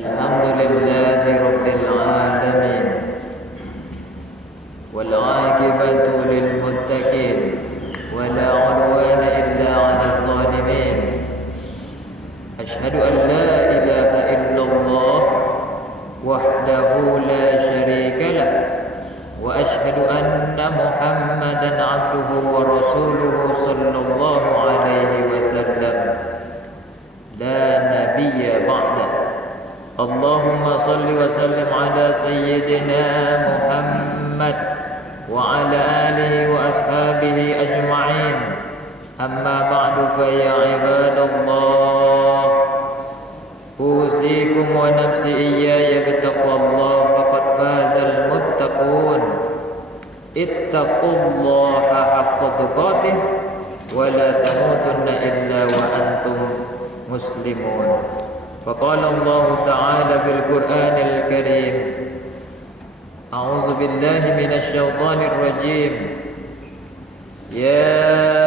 Alhamdulillahi Rabbil Alamin, wal aqibatu lil muttaqin, wala udwana illa 'alal zalimin. Ashhadu an la ilaha illallah wahdahu la syarika lah, wa ashhadu anna Muhammadan 'abduhu wa rasuluhu sallallahu alaihi wasallam. La nabiyya ba'dah. Allahumma salli wa sallim ala sayyidina Muhammad wa ala alihi wa ashabihi ajma'in. Amma ba'du, fa ya ibadallah, usikum wa nafsi iyaya bittaqwallah, faqad fazal muttaqun. Ittaqullaha haqqa tuqatih wa la tamutunna illa wa antum muslimun. فقال الله تعالى في القرآن الكريم: أعوذ بالله من الشيطان الرجيم. يا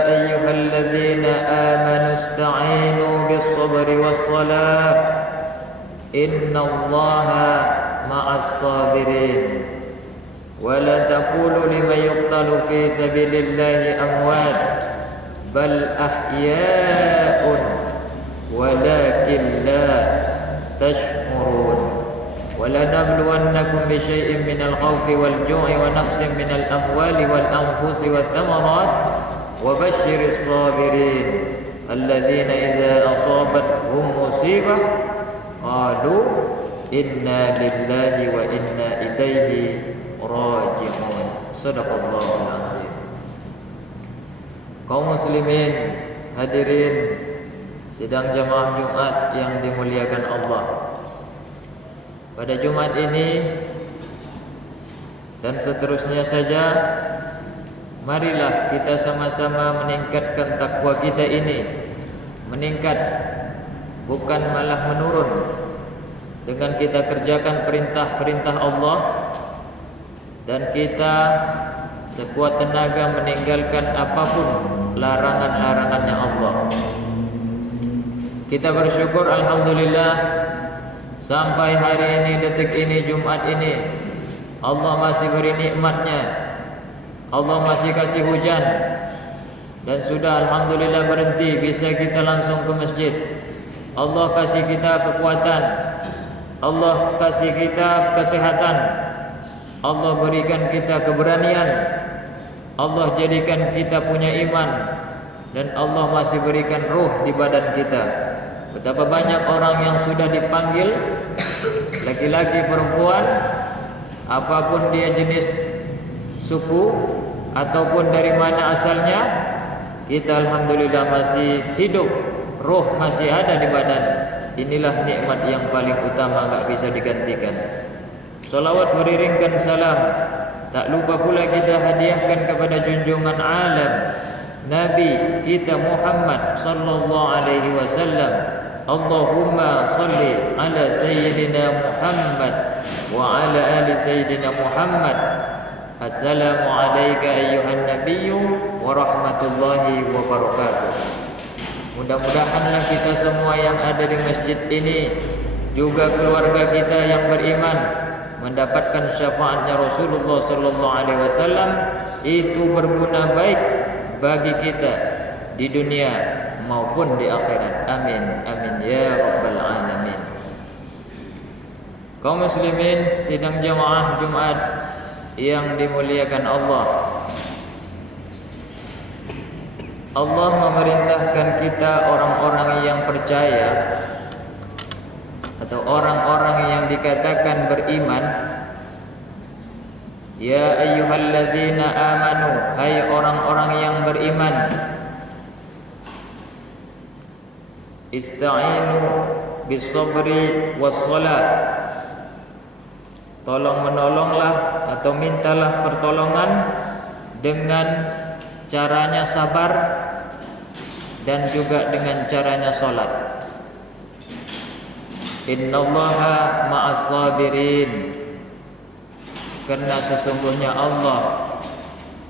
أيها الذين آمنوا استعينوا بالصبر والصلاة إن الله مع الصابرين ولا تقولوا لمن يقتل في سبيل الله أموات بل أحياء ولكن لا تشعرون. ولنبلونكم بشيء من الخوف والجوع ونقص من الأموال والأنفس والثمرات وبشر الصابرين الذين إذا أصابتهم مصيبة قالوا إنا لله وإنا إليه راجعون. صدق الله العظيم. Kaum muslimin, hadirin sidang jamaah Jumat yang dimuliakan Allah. Pada Jumat ini dan seterusnya saja, marilah kita sama-sama meningkatkan takwa kita ini. Meningkat, bukan malah menurun. Dengan kita kerjakan perintah-perintah Allah dan kita sekuat tenaga meninggalkan apapun larangan-larangannya Allah. Kita bersyukur alhamdulillah sampai hari ini, detik ini, Jumat ini, Allah masih beri nikmatnya. Allah masih kasih hujan dan sudah alhamdulillah berhenti, bisa kita langsung ke masjid. Allah kasih kita kekuatan, Allah kasih kita kesehatan, Allah berikan kita keberanian, Allah jadikan kita punya iman, dan Allah masih berikan ruh di badan kita. Betapa banyak orang yang sudah dipanggil, laki-laki, perempuan, apapun dia jenis suku ataupun dari mana asalnya, kita alhamdulillah masih hidup, ruh masih ada di badan. Inilah nikmat yang paling utama, enggak bisa digantikan. Salawat beriringkan salam, tak lupa pula kita hadiahkan kepada junjungan alam Nabi kita Muhammad sallallahu alaihi wasallam. Allahumma salli ala sayyidina Muhammad wa ala ali sayyidina Muhammad. Assalamu alayka ayyuhan nabiyyu wa rahmatullahi wa barakatuh. Mudah-mudahanlah kita semua yang ada di masjid ini, juga keluarga kita yang beriman, mendapatkan syafaatnya Rasulullah sallallahu alaihi wasallam. Itu berguna baik bagi kita di dunia maupun di akhirat. Amin amin ya rabbal alamin. Kaum muslimin sidang jamaah Jumat yang dimuliakan Allah, Allah memerintahkan kita orang-orang yang percaya atau orang-orang yang dikatakan beriman. Ya ayyuhalladzina amanu, hai orang-orang yang beriman, ista'inu bis-sabri was-shalah, tolong menolonglah atau mintalah pertolongan dengan caranya sabar dan juga dengan caranya salat. Innallaha ma'as sabirin, karena sesungguhnya Allah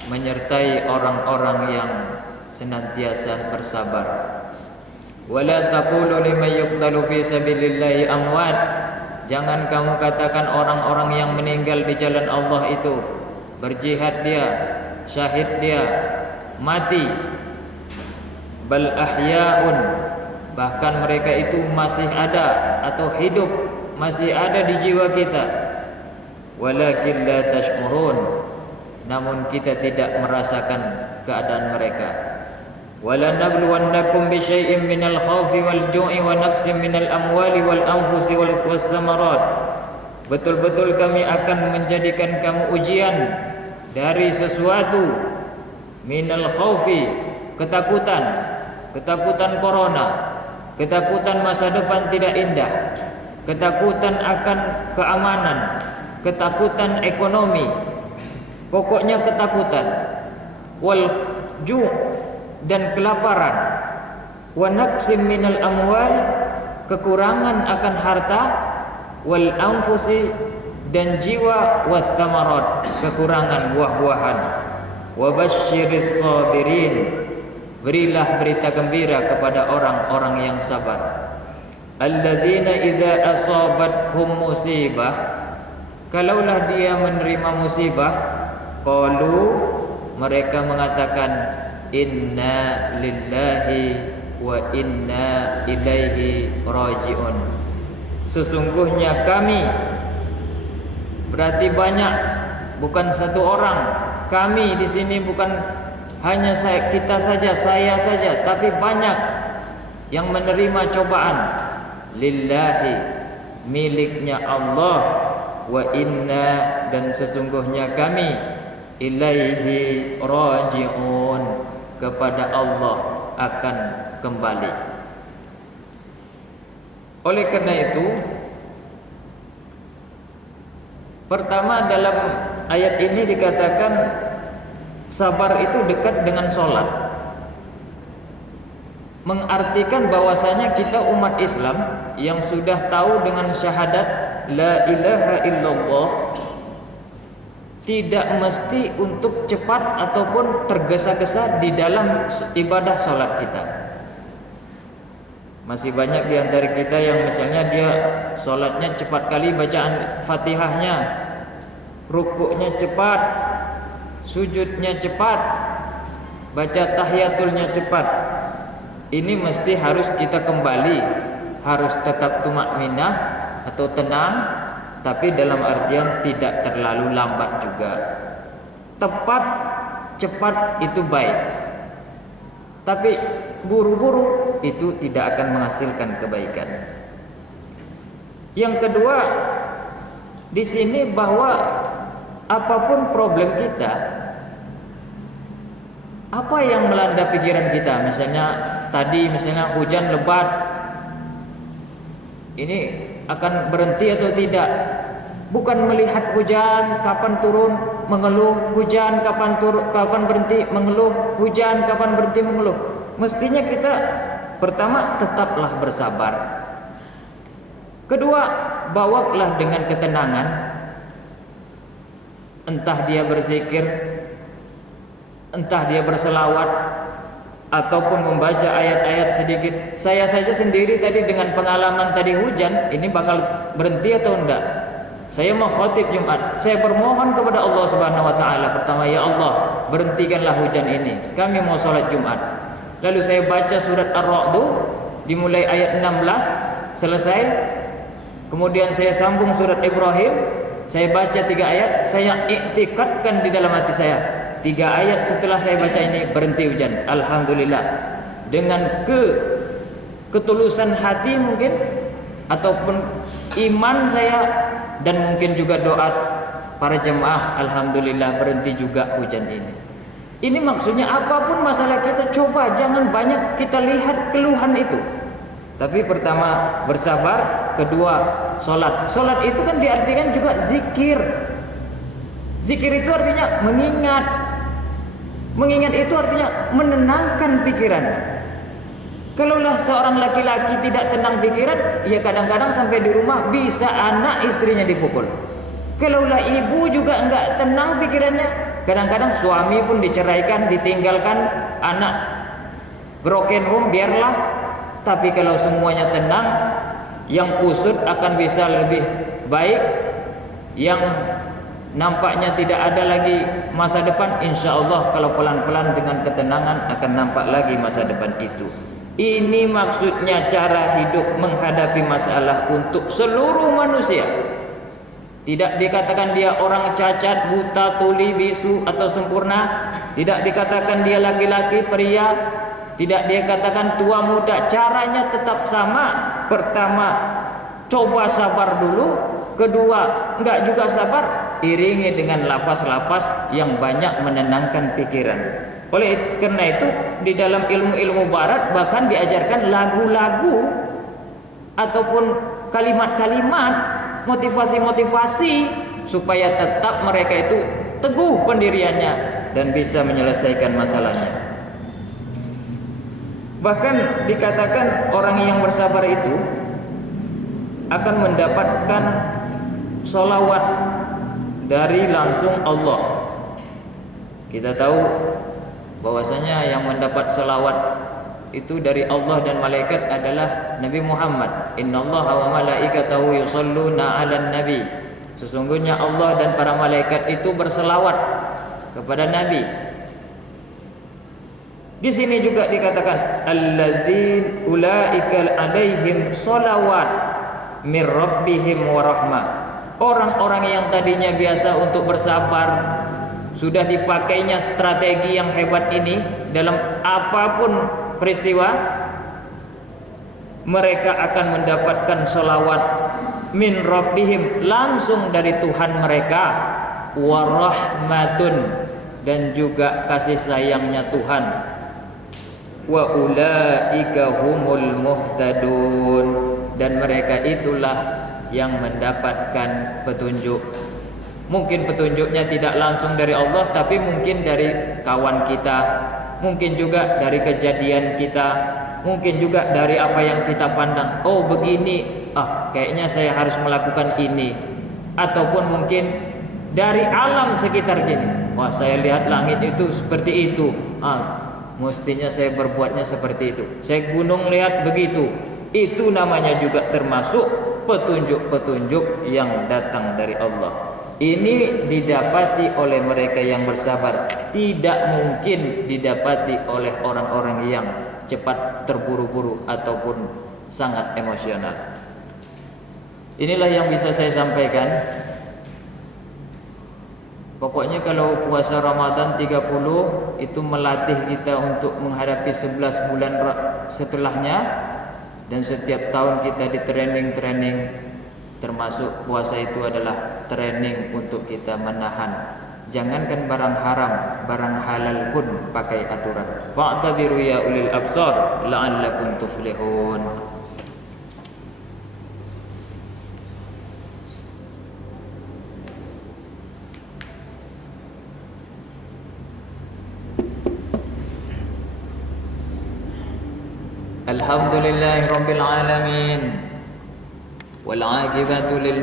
menyertai orang-orang yang senantiasa bersabar. Wala taqulu liman yuqtalu fi sabilillahi amwat, Jangan kamu katakan orang-orang yang meninggal di jalan Allah itu berjihad dia, syahid dia, mati. Bal ahya'un, bahkan mereka itu masih ada atau hidup, masih ada di jiwa kita. Walakin la tash'urun, namun kita tidak merasakan keadaan mereka. Wala nabluwannakum bisyai'in minal khawfi wal ju'i wa naqsin minal amwali wal anfusi was samarat. Betul-betul kami akan menjadikan kamu ujian dari sesuatu minal khawfi, ketakutan, ketakutan corona, ketakutan masa depan tidak indah, ketakutan akan keamanan, ketakutan ekonomi, pokoknya ketakutan. Wal ju' dan kelaparan, wa naqsim minal amwal, kekurangan akan harta, wal anfusi dan jiwa, was thamarat, kekurangan buah-buahan. Wa basyiris sabirin, berilah berita gembira kepada orang-orang yang sabar. Alladzina idza asabathum musibah, kalaulah dia menerima musibah, qalu, mereka mengatakan, inna lillahi wa inna ilaihi raji'un. Sesungguhnya kami, berarti banyak, bukan satu orang. Kami di sini bukan hanya kita saja, saya saja, tapi banyak yang menerima cobaan. Lillahi, miliknya Allah, wa inna, dan sesungguhnya kami, ilaihi raji'un, kepada Allah akan kembali. Oleh karena itu, pertama dalam ayat ini dikatakan sabar itu dekat dengan sholat, mengartikan bahwasanya kita umat Islam yang sudah tahu dengan syahadat la ilaha illallah tidak mesti untuk cepat ataupun tergesa-gesa di dalam ibadah sholat kita. Masih banyak di antara kita yang misalnya dia sholatnya cepat kali bacaan Fatihahnya, rukuknya cepat, sujudnya cepat, baca tahiyatulnya cepat. Ini mesti harus kita kembali, harus tetap tumakninah atau tenang, tapi dalam artian tidak terlalu lambat juga. Tepat, cepat itu baik, tapi buru-buru itu tidak akan menghasilkan kebaikan. Yang kedua, di sini bahwa apapun problem kita, apa yang melanda pikiran kita, misalnya tadi misalnya hujan lebat, ini akan berhenti atau tidak? Bukan melihat hujan kapan turun mengeluh, hujan kapan turun, kapan berhenti mengeluh, hujan kapan berhenti mengeluh. Mestinya kita pertama tetaplah bersabar. Kedua, bawalah dengan ketenangan. Entah dia berzikir, entah dia berselawat, ataupun membaca ayat-ayat sedikit. Saya saja sendiri tadi dengan pengalaman tadi hujan, ini bakal berhenti atau enggak? Saya mau khotib Jumat, saya bermohon kepada Allah Subhanahu wa taala. Pertama, ya Allah, berhentikanlah hujan ini. Kami mau sholat Jumat. Lalu saya baca surat Ar-Ra'd dimulai ayat 16 selesai. Kemudian saya sambung surat Ibrahim, saya baca 3 ayat, saya iktikadkan di dalam hati saya. 3 ayat setelah saya baca ini berhenti hujan. Alhamdulillah. Dengan ketulusan hati mungkin, ataupun iman saya, dan mungkin juga doa para jemaah, alhamdulillah berhenti juga hujan ini. Ini maksudnya apapun masalah kita, coba jangan banyak kita lihat keluhan itu. Tapi pertama bersabar, kedua sholat. Sholat itu kan diartikan juga zikir. Zikir itu artinya mengingat. Mengingat itu artinya menenangkan pikiran. Kalaulah seorang laki-laki tidak tenang pikiran, ya kadang-kadang sampai di rumah bisa anak istrinya dipukul. Kalaulah ibu juga enggak tenang pikirannya, kadang-kadang suami pun diceraikan, ditinggalkan, anak broken home, biarlah. Tapi kalau semuanya tenang, yang kusut akan bisa lebih baik, yang nampaknya tidak ada lagi masa depan, insya Allah kalau pelan-pelan dengan ketenangan akan nampak lagi masa depan itu. Ini maksudnya cara hidup menghadapi masalah untuk seluruh manusia. Tidak dikatakan dia orang cacat, buta, tuli, bisu atau sempurna. Tidak dikatakan dia laki-laki, pria. Tidak dikatakan tua, muda. Caranya tetap sama. Pertama, coba sabar dulu. Kedua, enggak juga sabar, iringi dengan lapas-lapas yang banyak menenangkan pikiran. Oleh karena itu, di dalam ilmu-ilmu barat bahkan diajarkan lagu-lagu ataupun kalimat-kalimat motivasi-motivasi supaya tetap mereka itu teguh pendiriannya dan bisa menyelesaikan masalahnya. Bahkan dikatakan orang yang bersabar itu akan mendapatkan sholawat dari langsung Allah. Kita tahu bahwasanya yang mendapat sholawat itu dari Allah dan malaikat adalah Nabi Muhammad. Innallaha wa malaikatahu yusholluna 'alan nabi. Sesungguhnya Allah dan para malaikat itu berselawat kepada Nabi. Di sini juga dikatakan alladzin ulaika 'alaihim sholawat mir rabbihim wa rahmah. Orang-orang yang tadinya biasa untuk bersabar, sudah dipakainya strategi yang hebat ini dalam apapun peristiwa, mereka akan mendapatkan sholawat min rabbihim, langsung dari Tuhan mereka, wa rahmatun, dan juga kasih sayangnya Tuhan, wa ulaika humul muhtadun, dan mereka itulah yang mendapatkan petunjuk. Mungkin petunjuknya tidak langsung dari Allah, tapi mungkin dari kawan kita, mungkin juga dari kejadian kita, mungkin juga dari apa yang kita pandang. Oh begini, kayaknya saya harus melakukan ini. Ataupun mungkin dari alam sekitar gini. Wah, saya lihat langit itu seperti itu. Mestinya saya berbuatnya seperti itu. Saya gunung lihat begitu. Itu namanya juga termasuk petunjuk-petunjuk yang datang dari Allah. Ini didapati oleh mereka yang bersabar, tidak mungkin didapati oleh orang-orang yang cepat terburu-buru ataupun sangat emosional. Inilah yang bisa saya sampaikan. Pokoknya kalau puasa Ramadan 30 itu melatih kita untuk menghadapi 11 bulan setelahnya. Dan setiap tahun kita di training, termasuk puasa itu adalah training untuk kita menahan. Jangankan barang haram, barang halal pun pakai aturan. Fa'tabiru ya ulil absar la'allakum tuflihun. Alhamdulillahirabbil alamin wal 'aqibatu lil